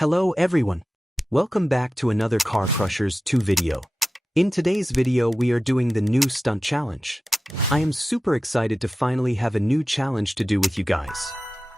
Hello everyone. Welcome back to another Car Crushers 2 video. In today's video we are doing the new stunt challenge. I am super excited to finally have a new challenge to do with you guys.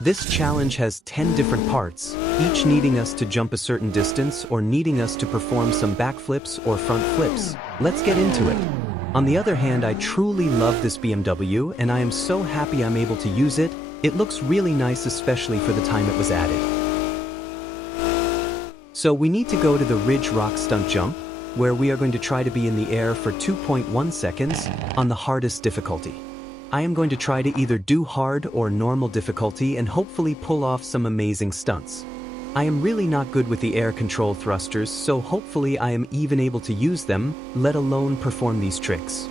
This challenge has 10 different parts, each needing us to jump a certain distance or needing us to perform some backflips or front flips. Let's get into it. On the other hand, I truly love this BMW and I am so happy I'm able to use it. It looks really nice, especially for the time it was added. So we need to go to the Ridge Rock stunt jump, where we are going to try to be in the air for 2.1 seconds on the hardest difficulty. I am going to try to either do hard or normal difficulty and hopefully pull off some amazing stunts. I am really not good with the air control thrusters, so hopefully I am even able to use them, let alone perform these tricks.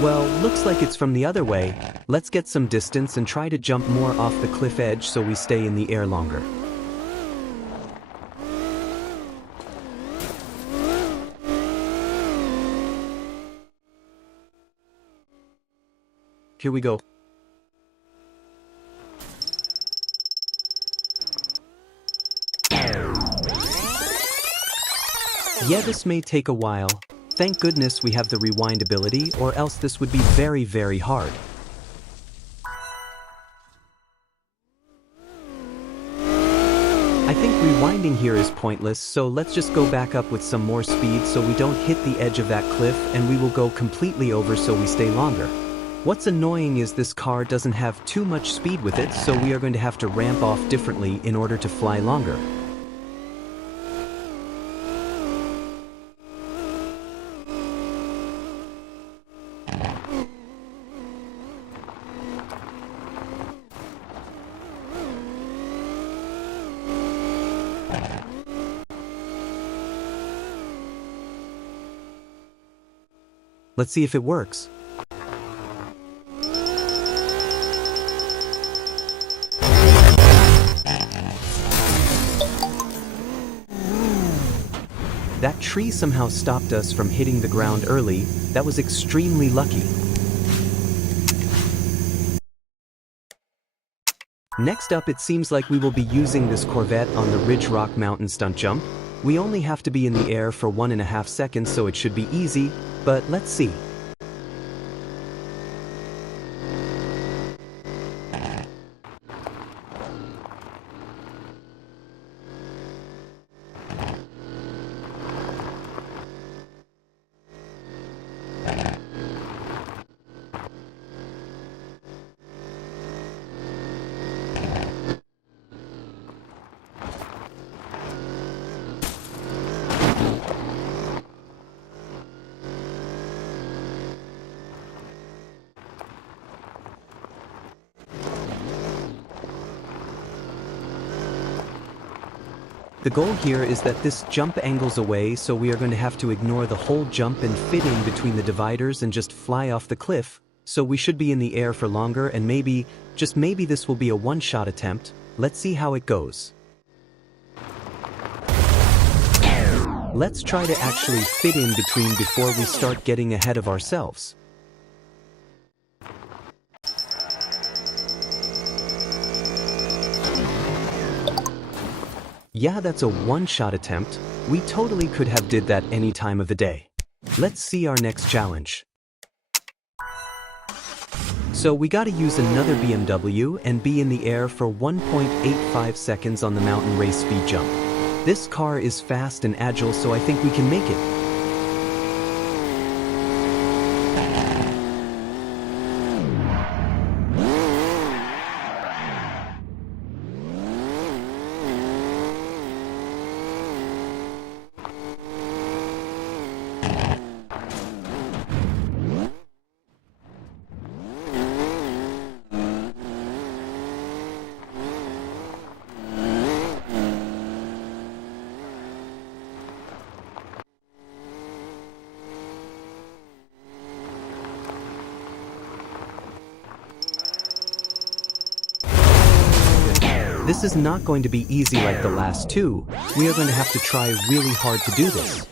Well, looks like it's from the other way. Let's get some distance and try to jump more off the cliff edge so we stay in the air longer. Here we go. Yeah, this may take a while. Thank goodness we have the rewind ability, or else this would be very, very hard. I think rewinding here is pointless, so let's just go back up with some more speed so we don't hit the edge of that cliff, and we will go completely over so we stay longer. What's annoying is this car doesn't have too much speed with it, so we are going to have to ramp off differently in order to fly longer. Let's see if it works. That tree somehow stopped us from hitting the ground early. That was extremely lucky. Next up, it seems like we will be using this Corvette on the Ridge Rock Mountain stunt jump. We only have to be in the air for 1.5 seconds, so it should be easy, but let's see. The goal here is that this jump angles away, so we are going to have to ignore the whole jump and fit in between the dividers and just fly off the cliff, so we should be in the air for longer, and maybe, just maybe, this will be a one-shot attempt. Let's see how it goes. Let's try to actually fit in between before we start getting ahead of ourselves. Yeah, that's a one-shot attempt. We totally could have did that any time of the day. Let's see our next challenge. So we gotta use another BMW and be in the air for 1.85 seconds on the mountain race speed jump. This car is fast and agile, so I think we can make it. This is not going to be easy like the last two. We are going to have to try really hard to do this.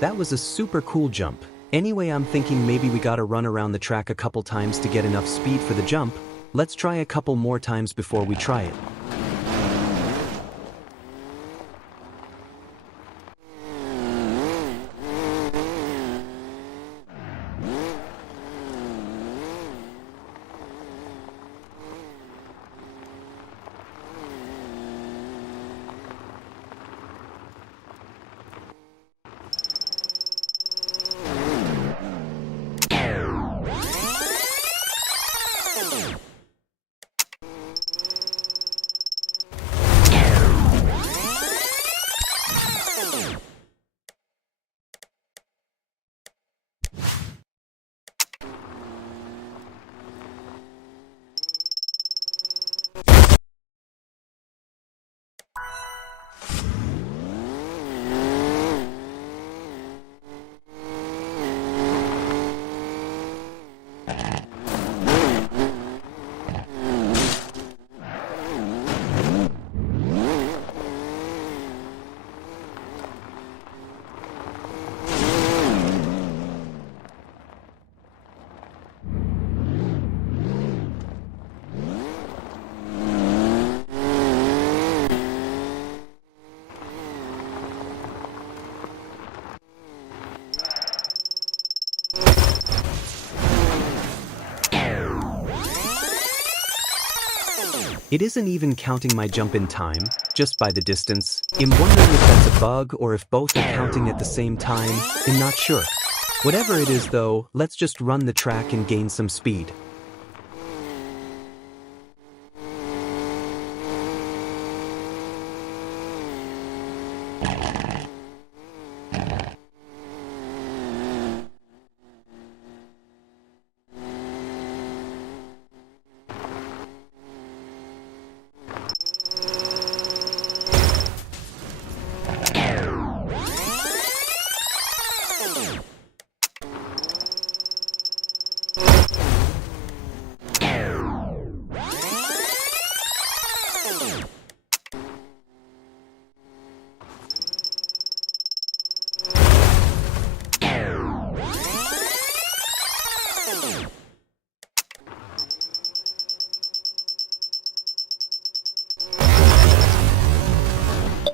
That was a super cool jump. Anyway, I'm thinking maybe we gotta run around the track a couple times to get enough speed for the jump. Let's try a couple more times before we try it. It isn't even counting my jump in time, just by the distance. I'm wondering if that's a bug or if both are counting at the same time. I'm not sure. Whatever it is though, let's just run the track and gain some speed.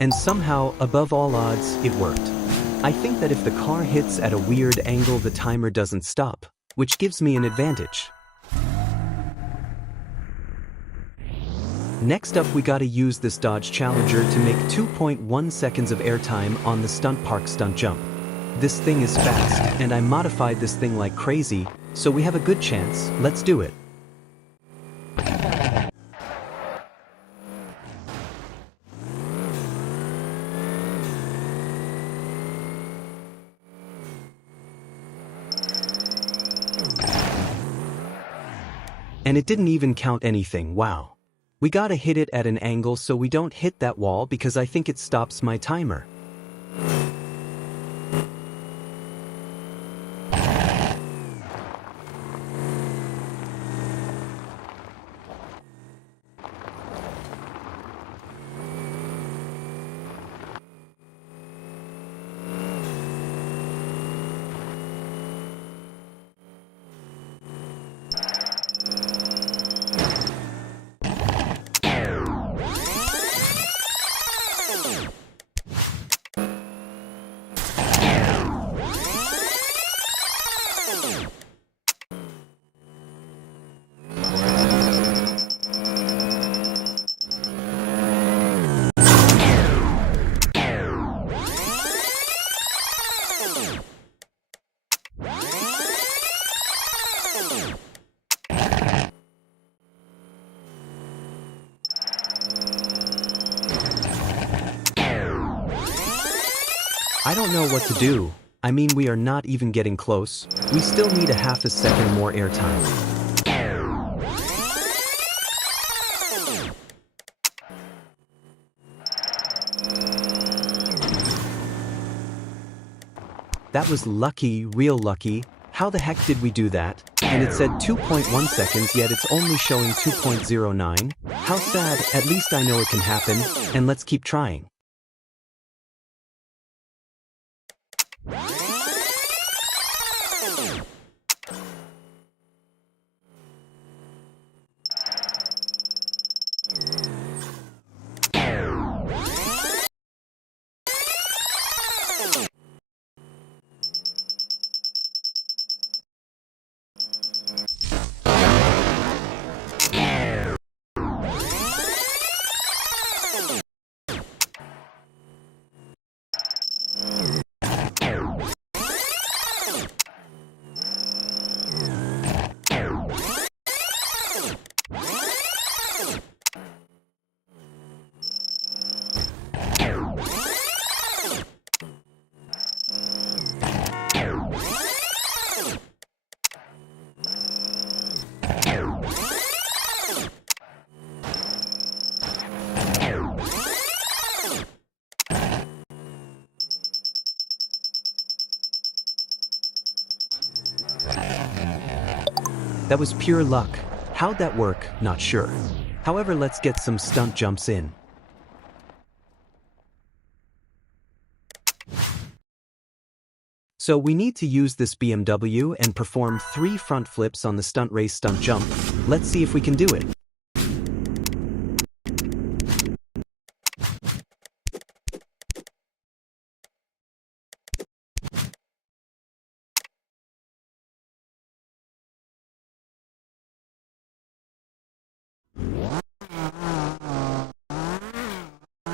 And somehow, above all odds, it worked. I think that if the car hits at a weird angle, the timer doesn't stop, which gives me an advantage. Next up, we gotta use this Dodge Challenger to make 2.1 seconds of airtime on the Stunt Park stunt jump. This thing is fast, and I modified this thing like crazy, so we have a good chance. Let's do it. And it didn't even count anything, wow. We gotta hit it at an angle so we don't hit that wall because I think it stops my timer. I don't know what to do. I mean, we are not even getting close. We still need a half a second more airtime. That was lucky, real lucky. How the heck did we do that? And it said 2.1 seconds, yet it's only showing 2.09. How sad, at least I know it can happen, and let's keep trying. That was pure luck. How'd that work? Not sure. However, let's get some stunt jumps in. So we need to use this BMW and perform 3 front flips on the stunt race stunt jump. Let's see if we can do it.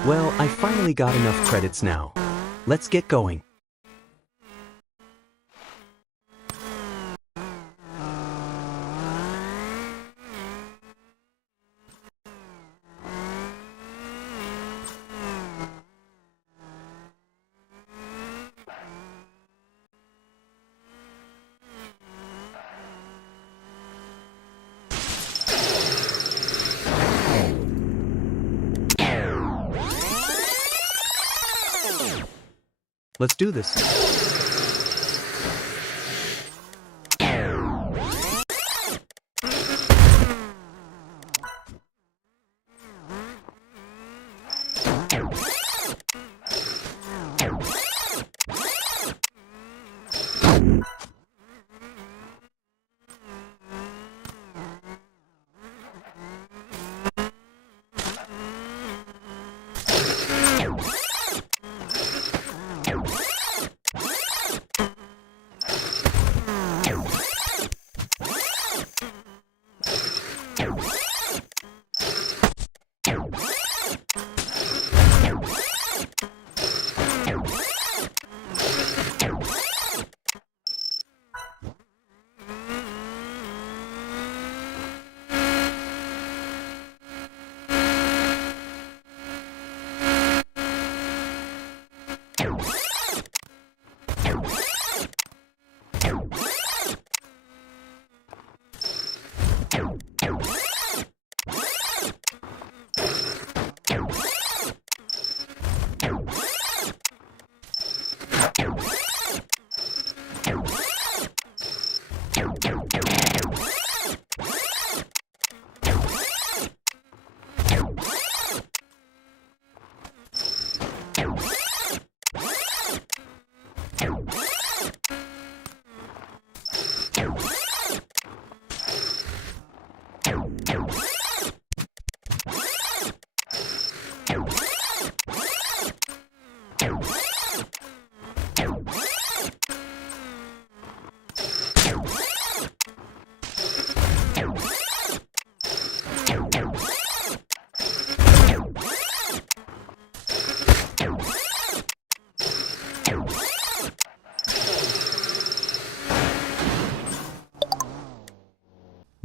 Well, I finally got enough credits now. Let's get going. Let's do this.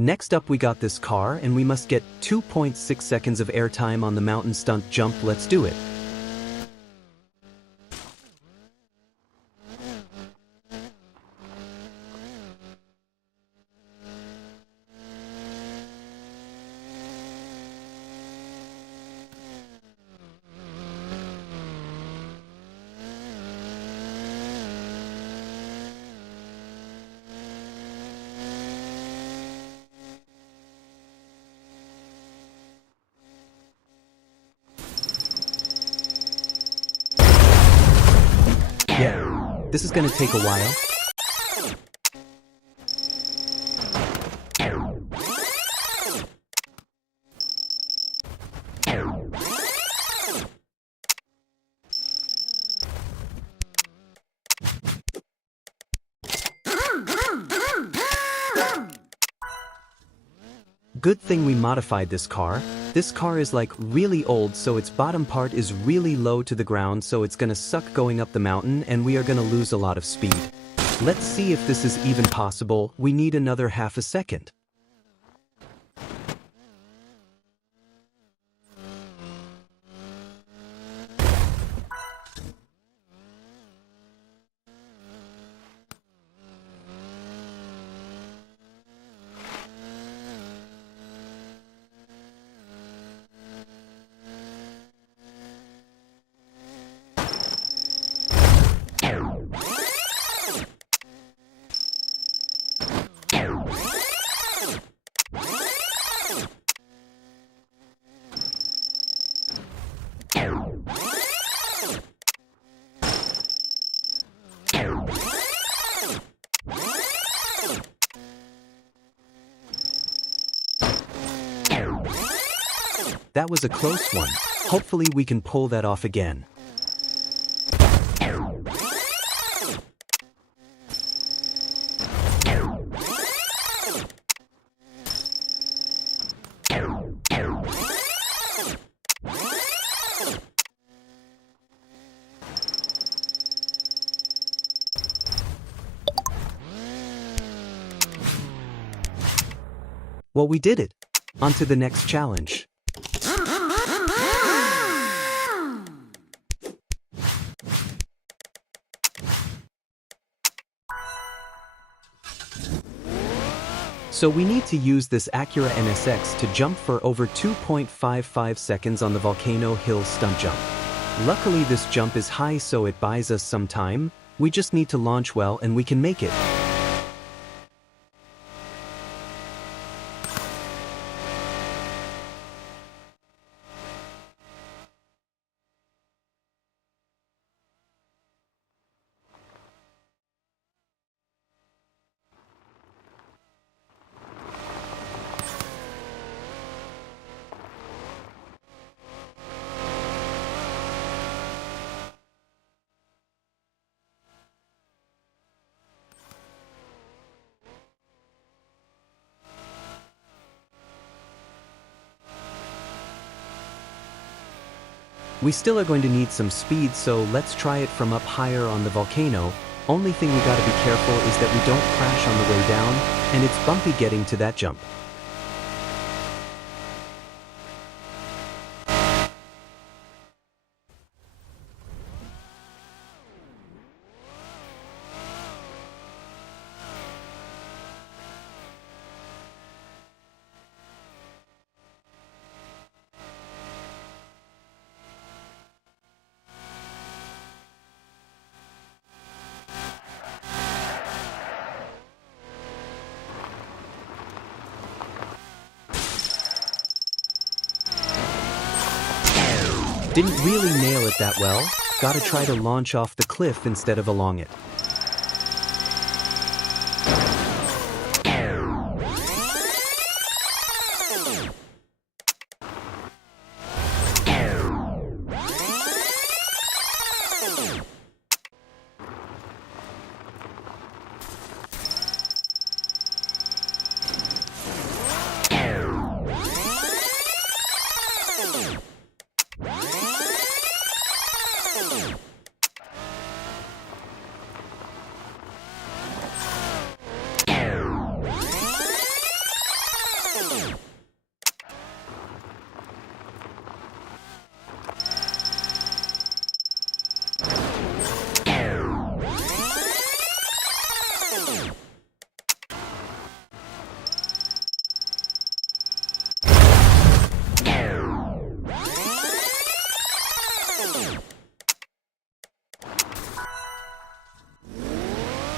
Next up we got this car and we must get 2.6 seconds of airtime on the mountain stunt jump. Let's do it. This is gonna take a while. Good thing we modified this car. This car is like really old, so its bottom part is really low to the ground, so it's gonna suck going up the mountain and we are gonna lose a lot of speed. Let's see if this is even possible. We need another half a second. That was a close one. Hopefully we can pull that off again. Well, we did it. On to the next challenge. So we need to use this Acura NSX to jump for over 2.55 seconds on the Volcano Hill stunt jump. Luckily this jump is high, so it buys us some time. We just need to launch well and we can make it. We still are going to need some speed, so let's try it from up higher on the volcano. Only thing we gotta be careful is that we don't crash on the way down, and it's bumpy getting to that jump. Didn't really nail it that well. Gotta try to launch off the cliff instead of along it.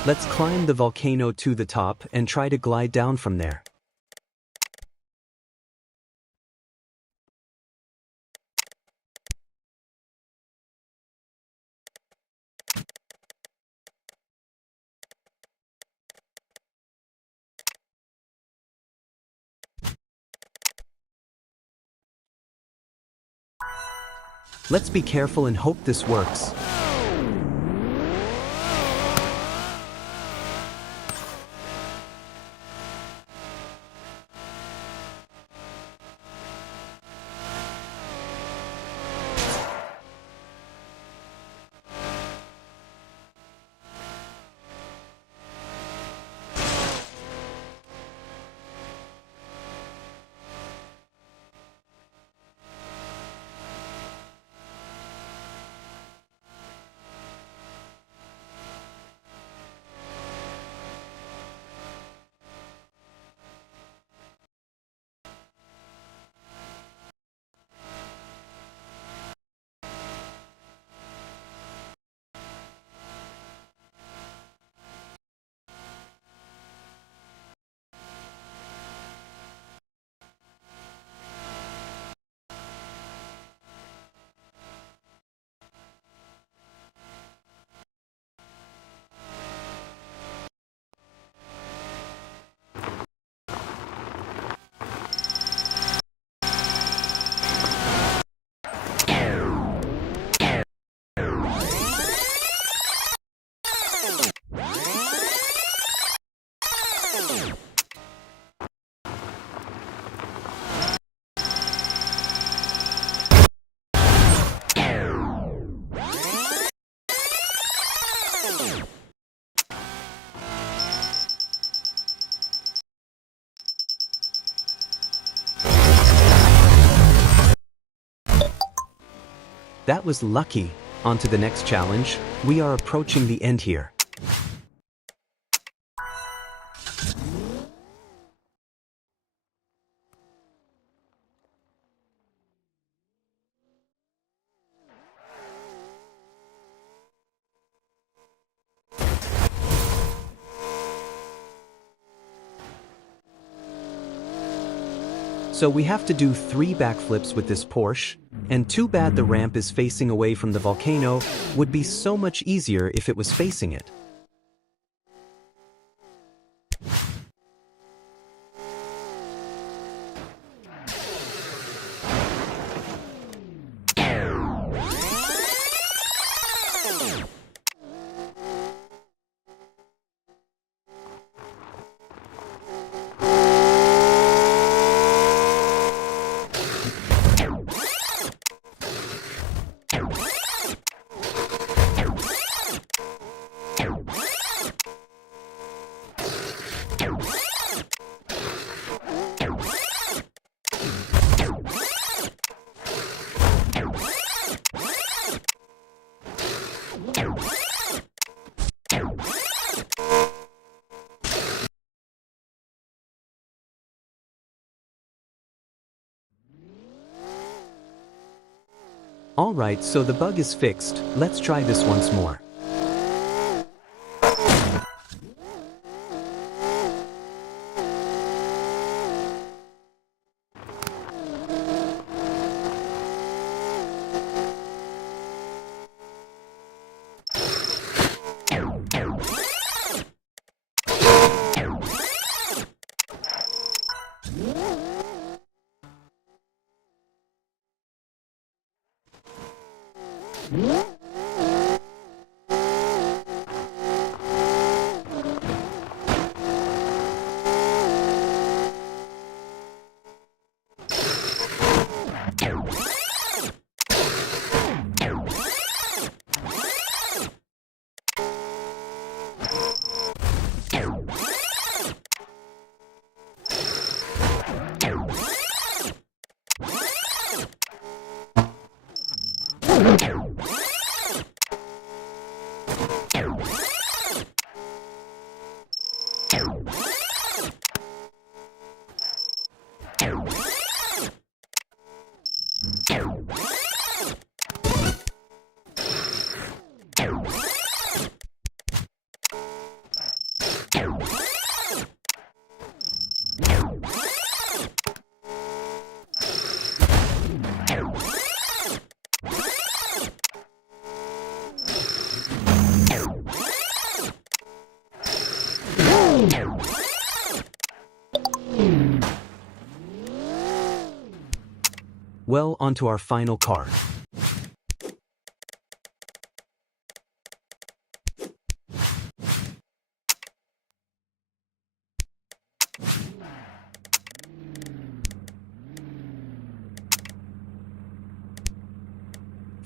Let's climb the volcano to the top and try to glide down from there. Let's be careful and hope this works. That was lucky. On to the next challenge. We are approaching the end here. So we have to do 3 backflips with this Porsche, and too bad the ramp is facing away from the volcano. Would be so much easier if it was facing it. Alright, so the bug is fixed. Let's try this once more. Well, onto our final car.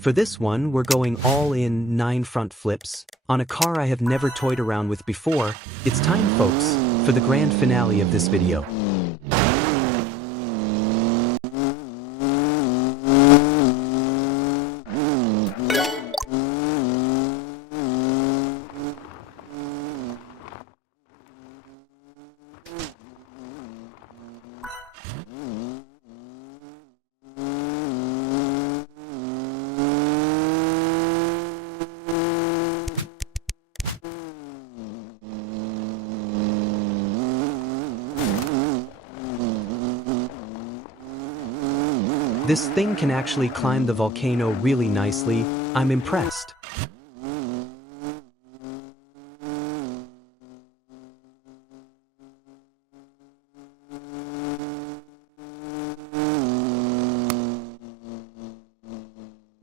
For this one, we're going all in 9 front flips, on a car I have never toyed around with before. It's time, folks, for the grand finale of this video. This thing can actually climb the volcano really nicely. I'm impressed.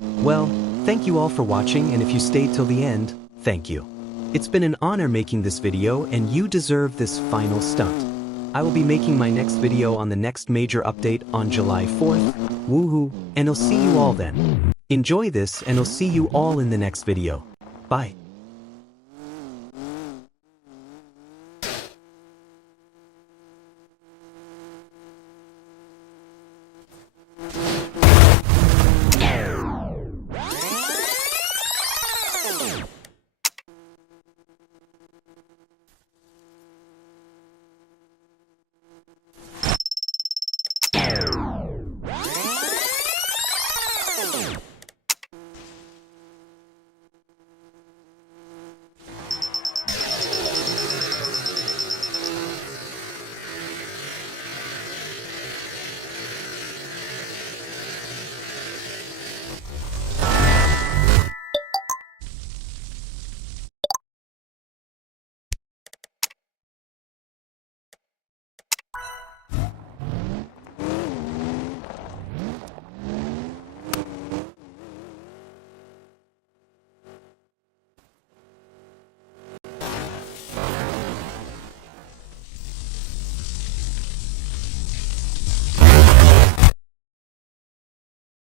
Well, thank you all for watching, and if you stayed till the end, thank you. It's been an honor making this video, and you deserve this final stunt. I will be making my next video on the next major update on July 4th. Woohoo, and I'll see you all then. Enjoy this, and I'll see you all in the next video. Bye.